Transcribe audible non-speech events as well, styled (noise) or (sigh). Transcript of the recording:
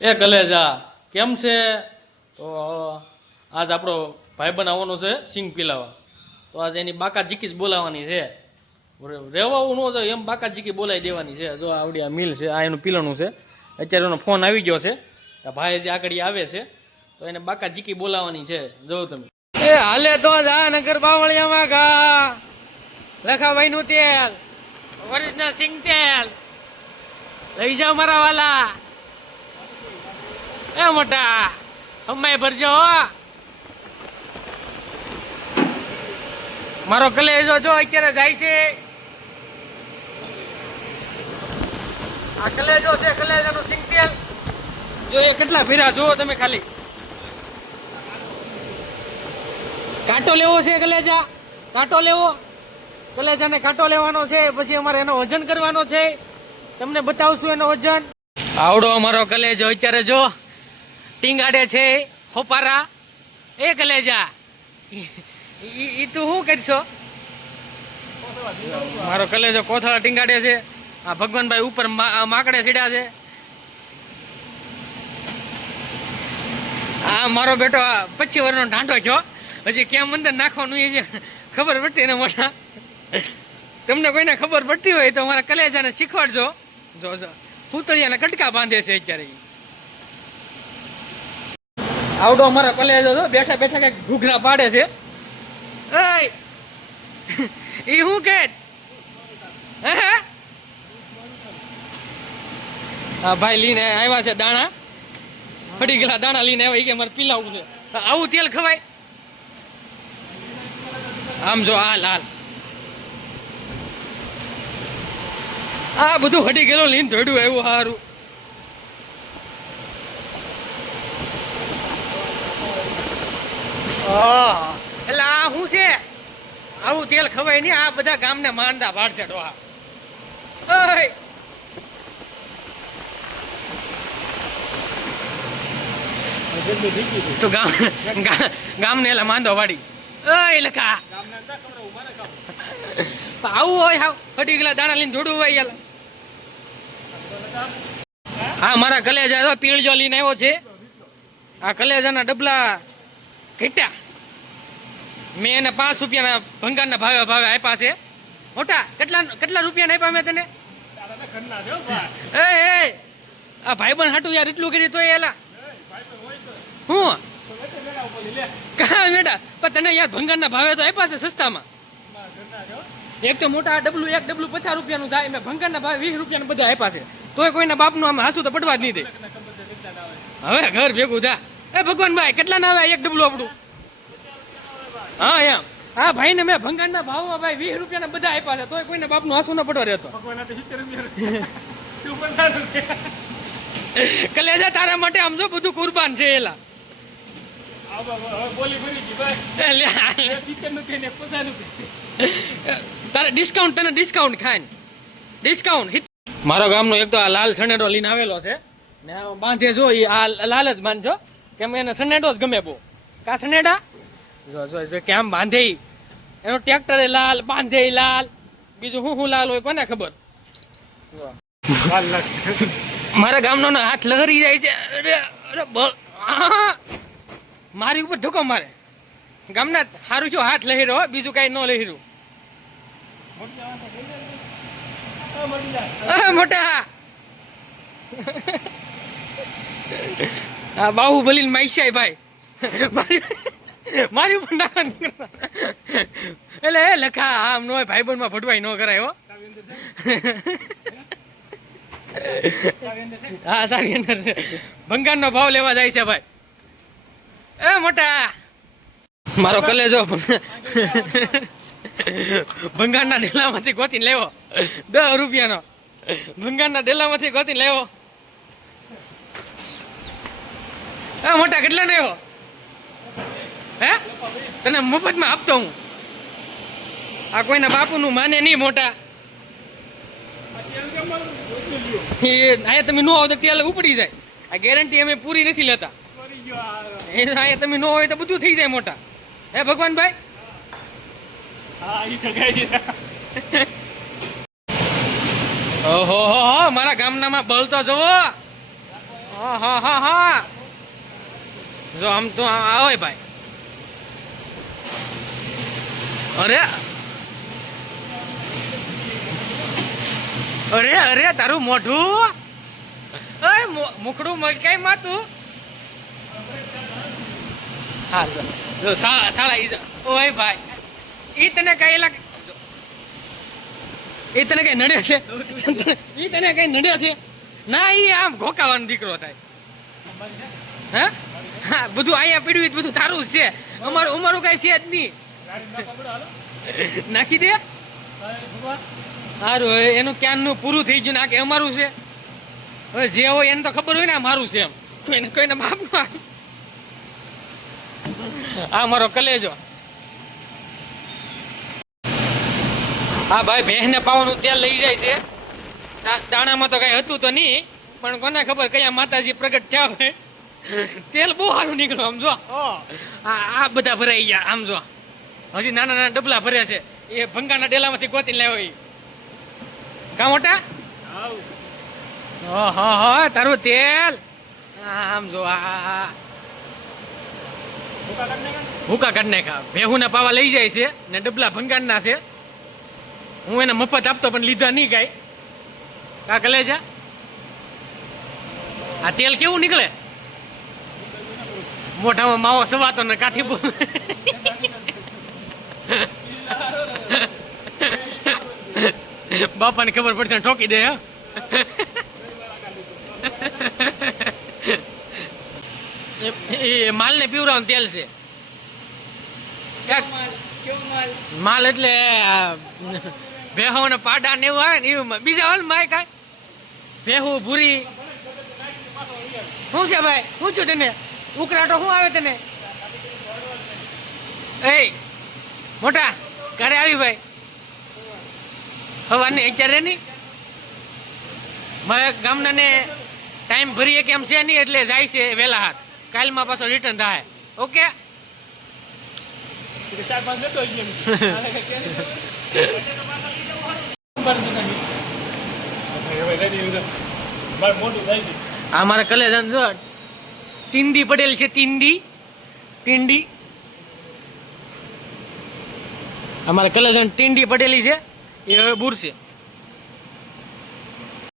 એ કલેજા, કેમ છે? તો આજ આપણો ભાઈ આવવાનો છે, સિંગ પીલાવા. તો આજ એની બાકા જીકી જ બોલાવવાની છે. રહેવાનું ન છે એમ બાકા જીકી બોલાવી દેવાની છે. જો આવડી આ મિલ છે, આ એનું પીલાનું છે. અત્યારે એનો ફોન આવી ગયો છે. ભાઈ જે આગળ આવે છે. તો એને બાકા જીકી બોલાવવાની છે. જો તમે. એ, હાલે તો જા નગર બાવળિયામાં ઘા. લખાભાઈ નું તેલ. ઓરિજિનલ સિંગ તેલ. લઈ જાઓ મારા વાલા. એ મોટા અમાય ભરજો હો. મારો કલેજો જો અત્યારે જાય છે. આ કલેજો છે, કલેજાનું સિંગતેલ. જો એ કેટલા ભીરા જુઓ તમે ખાલી. કાંટો લેવો છે કલેજા, કાંટો લેવો. કલેજાને કાંટો લેવાનો છે, પછી અમારે એનો વજન કરવાનો છે. તમને બતાવશું એનો વજન. આવડો અમારો કલેજો અત્યારે જો. ટીંગાડે છે, ખોપારા. એ કલેજા. ઈ તું શું કરશો? મારો કલેજો કોથળા ટીંગાડે છે. આ ભગવાનભાઈ ઉપર માકડે સીડ્યા છે. આ મારો બેટો પચીસ વર્ષનો ઢાંઢો છો હજી ક્યાં મંદર નાખવાનું એ જે ખબર પડતી એને મોટા. તમને કોઈને ખબર પડતી હોય તો મારા કલેજાને શીખવાડજો. જો જો. પૂતળિયાને કટકા બાંધે છે અત્યારે. આવડો અમારા કલેજો હતો બેઠા બેઠા કંઈક ઘૂઘરા પાડે છે. એ હું કે? હે ભાઈ લઈને આવ્યા છે દાણા. ફટી ગયેલા દાણા લઈને આવ્યા. કે મારે પીલાવું છે. આવું તેલ ખવાય? આમ જો હાલ હાલ આ બધું હટી ગયેલું લઈને ધોડ્યું એવું સારું એટલે આ શું છે? આવું તેલ ખવાય નહીં, આ બધા ગામને માંદા પાડશે ડોહા તો ગામ ગામને એટલે માંદો વાડી ઓય, લખા. આવું હોય હાવ. ફટી ગયેલા દાણા લઈને ધોડું હોય યાર. હા, મારા કલેજા પીળજો લઈને આવ્યો છે. આ કલેજાના ડબલા ઘટ્યા. મેં એને પાંચ રૂપિયાના ભંગારના ભાવે ભાવે આપ્યા છે. મોટા, કેટલા કેટલા રૂપિયાના આપ્યા મેં તને? એ એ આ ભાઈબંધ હાટું યાર એટલું કરી તો એલા. હું? કા મેડા? પણ તને યાર ભંગારના ભાવે તો આપ્યા છે સસ્તામાં. એક તો મોટા ડબલું, એક ડબલું પચાસ રૂપિયાનું થાય મેં ભંગારના ભાવે વીસ રૂપિયાનું બધા આપ્યા છે. તોય કોઈના બાપનું આમ હાસું તો પડવા જ નહીં દે. હવે ઘર ભેગું થા. એ ભગવાન ભાઈ કેટલા ના આવે એક ડબલું આપણું. હા એમ. હા ભાઈ ને મેં ભંગારના ભાવ ભાઈ વીસ રૂપિયાના બધા આપ્યા છે. તોય કોઈને બાપનું આંસુ ન પડવા રહેતો કલેજા તારા માટે આમ જો બધું કુરબાન છે એલા. તારે ડિસ્કાઉન્ટ તને ડિસ્કાઉન્ટ ખાય ડિસ્કાઉન્ટ મારો ગામનો એક તો આ લાલ સનેડો લઈને આવેલો છે. ને બાંધે જો એ આ લાલ જ બાંધજો. કેમ એને સનેડો જ ગમે બહુ. કા સનેડા કેમ બાંધે. એનો ટ્રેક્ટર લાલ બાંધે લાલ. બીજું હું હું લાલ હોય કોને ખબર? મારા ગામનો હાથ લહરી જાય છે. અરે અરે મારી ઉપર ધોકો મારે. ગામના સારું જો હાથ લહેરો બીજું કઈ ન લહેરું. મોટા. આ બાહુબલી માઈશાય ભાઈ. મારી ઉપર નાખવાનું એટલે એ લખા, આમ નો ભાઈ બંધમાં ભટવાઈ ન કરાય, હો. સારી અંદર ભંગાર નો ભાવ લેવા જાય છે, ભાઈ. એ મોટા. મારો કલેજો ભંગારના ડેલામાંથી ગોતીને લેવો. દસ રૂપિયાનો. ભંગારના ડેલામાંથી ગોતીને લેવો. મોટા કેટલા લેવો તને મફતમાં આપતો હું. આ કોઈના બાપુનું માને નહીં મોટા. એ તમે ન આવો તો તેલ ઉપડી જાય. આ ગેરંટી અમે પૂરી નથી લેતા. એ અહીંયા તમે ન હોય તો બધું થઈ જાય મોટા. હે ભગવાનભાઈ ઓહો મારા ગામનામાં બળ જવો જોવો હા હા હા હા. જો આમ તો આવે ભાઈ. અરે! અરે અરે તારું મોઢું! મો- મુખડું મકાઈ માતું હા જો. સાળા સાળા ઈ ઓય ભાઈ. ઈ તને કઈ એલા એ તને કઈ નડે છે? એ તને કઈ નડે છે? ના એ આમ ઘોકાવાનો દીકરો થાય. હે? હા બધું અહીંયા પીડ્યું બધું તારું જ છે. અમારું અમારું કઈ છે જ નહીં. નાખી દે. સારું હવે એનું ક્યાંનું પૂરું થઈ ગયું ને આ કે અમારું છે? હવે જે હોય એને તો ખબર હોય ને મારું છે એમ. કોઈને કોઈને બાપ આ મારો કલેજો. હા ભાઈ ભેંસને પાવાનું તેલ લઈ જાય છે. દાણામાં તો કઈ હતું તો નહીં પણ કોને ખબર કયા માતાજી પ્રગટ થયા હોય. તેલ બહુ સારું નીકળ્યું આમ જો. આ બધા ભરાઈ ગયા આમ જો. હજી નાના નાના ડબલા ભર્યા છે. એ ભંગાના ડેલામાંથી ગોતી લાવ્યો એ કા મોટા? હા હા હા તારું તેલ. આમ જો આ ભૂકા કાઢ નાખ્યા ભેહુના પાવા લઈ જાય છે ને ડબલા ભંગારના છે. હું એને મફત આપતો પણ લીધા નહીં કાંઈ. કા કલે છે? આ તેલ કેવું નીકળે? મોઢામાં માવો સવાતો ને કાઠી (laughs) બાપાને ખબર પડશે ઠોકી દે, હા. એ- માલને પીવરાવાનું તેલ છે. માલ એટલે ભેહો ને પાડા ને એવું આવે ને એવું બીજા હાલ માય કાંઈ? ભેહું, ભૂરી. શું છે ભાઈ? શું છું તને? ઉકરાટો શું આવે તને? એ મોટા ઘરે આવી ભાઈ. હવાની અત્યારે નહીં મારા ગામનાને ટાઈમ ભરીએ કેમ છે નહીં એટલે જાય છે વહેલા હાથ. કાલમાં પાછો રિટર્ન થાય. ઓકે? (laughs) આ મારા કલેજન જો તિંદી પડેલ છે તિંદી તિંડી અમારા કલેજન ટીંડી પડેલી છે એ હવે બુરશે.